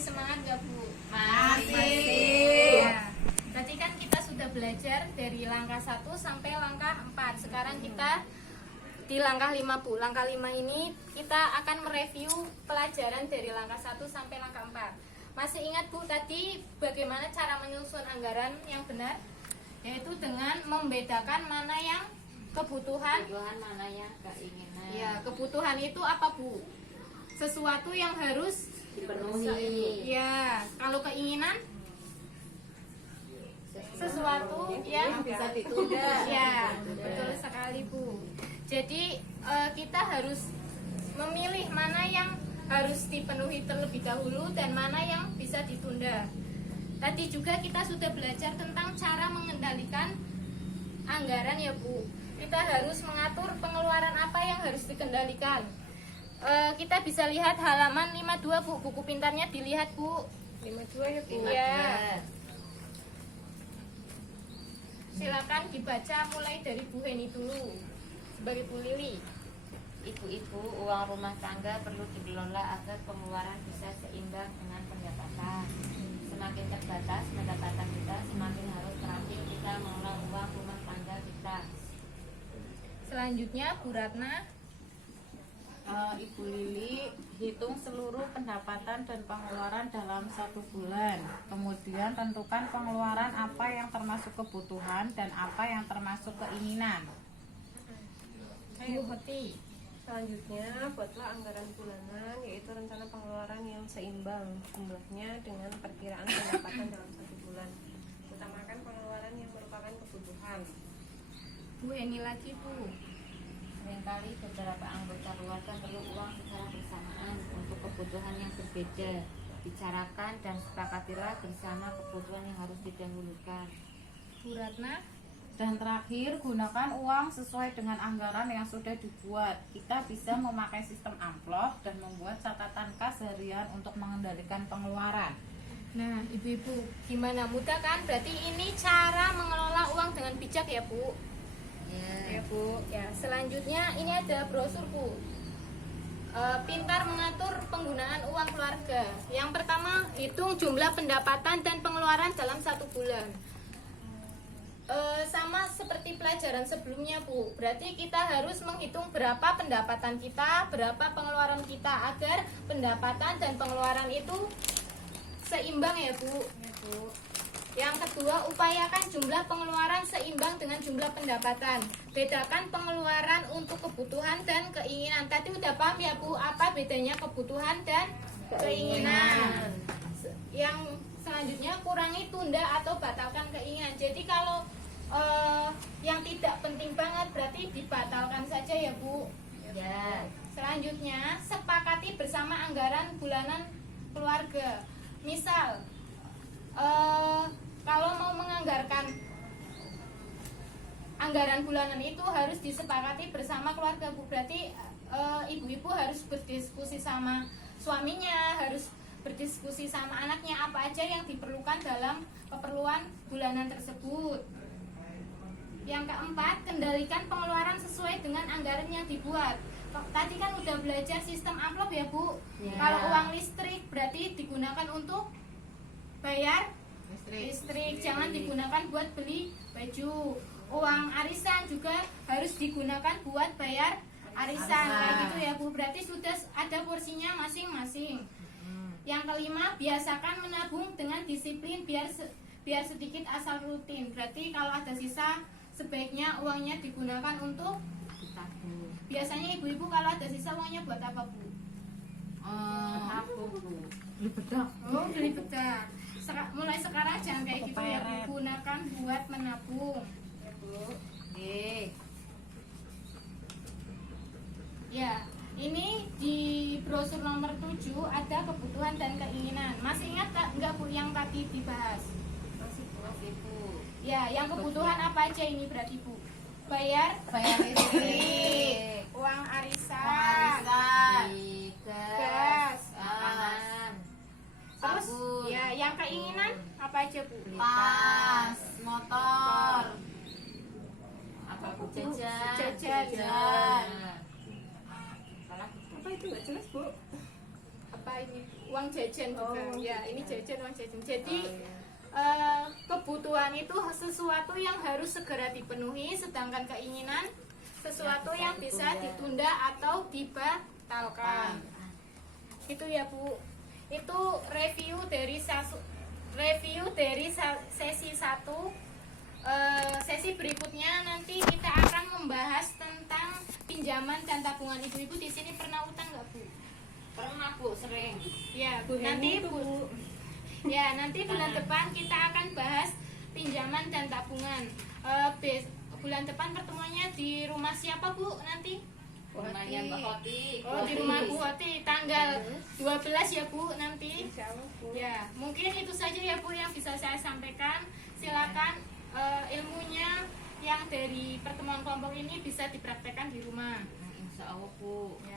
semangat nggak Bu? Masih. Ya. Tadi kan kita sudah belajar dari langkah 1 sampai langkah 4. Sekarang kita di langkah 5 Bu. Langkah 5 ini kita akan mereview pelajaran dari langkah 1 sampai langkah 4. Masih ingat Bu tadi bagaimana cara menyusun anggaran yang benar? Yaitu dengan membedakan mana yang kebutuhan, Mana yang keinginan ya, kebutuhan itu apa Bu? Sesuatu yang harus dipenuhi. ya, kalau keinginan sesuatu yang bisa ditunda. ya, betul sekali Bu. Jadi kita harus memilih mana yang harus dipenuhi terlebih dahulu dan mana yang bisa ditunda. Tadi juga kita sudah belajar tentang cara mengendalikan anggaran ya Bu. Kita harus mengatur pengeluaran apa yang harus dikendalikan. Kita bisa lihat halaman 52 Bu, buku pintarnya dilihat Bu. 52 ya Bu. Ya. Silakan dibaca mulai dari Bu Heni dulu sebagai Bu Lili. Ibu-ibu, uang rumah tangga perlu dikelola agar pengeluaran bisa seimbang dengan pendapatan. Semakin terbatas pendapatan kita, semakin harus terampil kita mengelola uang rumah tangga kita. Selanjutnya Bu Ratna. Ibu Lili, hitung seluruh pendapatan dan pengeluaran dalam 1 bulan. Kemudian tentukan pengeluaran apa yang termasuk kebutuhan dan apa yang termasuk keinginan. Bu Hoti. Selanjutnya, buatlah anggaran bulanan, yaitu rencana pengeluaran yang seimbang jumlahnya dengan perkiraan pendapatan dalam 1 bulan. Utamakan pengeluaran yang merupakan kebutuhan. Bu Heni lagi Bu. Seringkali beberapa anggota keluarga perlu uang secara bersamaan untuk kebutuhan yang berbeda. Bicarakan dan sepakatilah bersama kebutuhan yang harus didahulukan. Bu Ratna. Dan terakhir, gunakan uang sesuai dengan anggaran yang sudah dibuat. Kita bisa memakai sistem amplop dan membuat catatan kas harian untuk mengendalikan pengeluaran. Nah, ibu-ibu, gimana? Mudah kan? Berarti ini cara mengelola uang dengan bijak ya Bu. Ya Bu. Ya, selanjutnya ini ada brosur Bu. Pintar mengatur penggunaan uang keluarga. Yang pertama, hitung jumlah pendapatan dan pengeluaran dalam 1 bulan. Sama seperti pelajaran sebelumnya Bu. Berarti kita harus menghitung berapa pendapatan kita, berapa pengeluaran kita agar pendapatan dan pengeluaran itu seimbang ya Bu. Ya Bu. Yang kedua, upayakan jumlah pengeluaran seimbang dengan jumlah pendapatan. Bedakan pengeluaran untuk kebutuhan dan keinginan. Tadi udah paham ya Bu, apa bedanya kebutuhan dan keinginan. Yang selanjutnya, kurangi, tunda atau batalkan keinginan. Jadi kalau yang tidak penting banget berarti dibatalkan saja ya Bu. Ya. Selanjutnya, sepakati bersama anggaran bulanan keluarga. Misal kalau mau menganggarkan anggaran bulanan itu harus disepakati bersama keluarga Bu. Berarti ibu-ibu harus berdiskusi sama suaminya, harus berdiskusi sama anaknya apa aja yang diperlukan dalam keperluan bulanan tersebut. Yang keempat, kendalikan pengeluaran sesuai dengan anggaran yang dibuat. Tadi kan udah belajar sistem amplop ya Bu. Ya. Kalau uang listrik berarti digunakan untuk bayar listrik, jangan digunakan buat beli baju. Uang arisan juga harus digunakan buat bayar arisan. Kayak gitu ya Bu. Berarti sudah ada porsinya masing-masing. Yang kelima, biasakan menabung dengan disiplin biar sedikit asal rutin. Berarti kalau ada sisa sebaiknya uangnya digunakan untuk Ditabung. biasanya ibu-ibu kalau ada sisa uangnya buat apa Bu? Tabung Bu. Beli bedak. Oh, beli bedak. Mulai sekarang jangan kayak gitu ya Bu. Gunakan buat menabung ya Bu. Oke. Ya, ini di brosur nomor 7 ada kebutuhan dan keinginan. Masih ingat nggak Bu yang tadi dibahas? Masih Bu. Ya, yang kebutuhan apa aja ini berarti Bu? Bayar listrik, uang arisan, gas, makanan, terus sabun, ya yang keinginan apa aja Bu? Tas, motor, apa Bu? Jajan. Jajan. Apalagi? Apa itu nggak jelas Bu? Apa ini? uang jajan juga. Oh, Ya, ini jajan uang jajan. Jadi Oh, iya. kebutuhan itu sesuatu yang harus segera dipenuhi, sedangkan keinginan sesuatu yang bisa ditunda atau dibatalkan. Itu ya Bu. Itu review dari sesi 1. Sesi berikutnya nanti kita akan membahas tentang pinjaman dan tabungan. Ibu-ibu di sini pernah utang nggak Bu? Pernah Bu, sering. Ya Bu, nanti Bu. Ya, nanti bulan depan kita akan bahas pinjaman dan tabungan. Bulan depan pertemuannya di rumah siapa Bu nanti? Rumahnya Mbak Hoti. Oh, di rumah Bu Hoti tanggal 12 ya Bu nanti. Insya Allah, Bu. Ya, mungkin itu saja ya Bu yang bisa saya sampaikan. Silakan ilmunya yang dari pertemuan kelompok ini bisa dipraktekkan di rumah. Insya Allah Bu. Ya.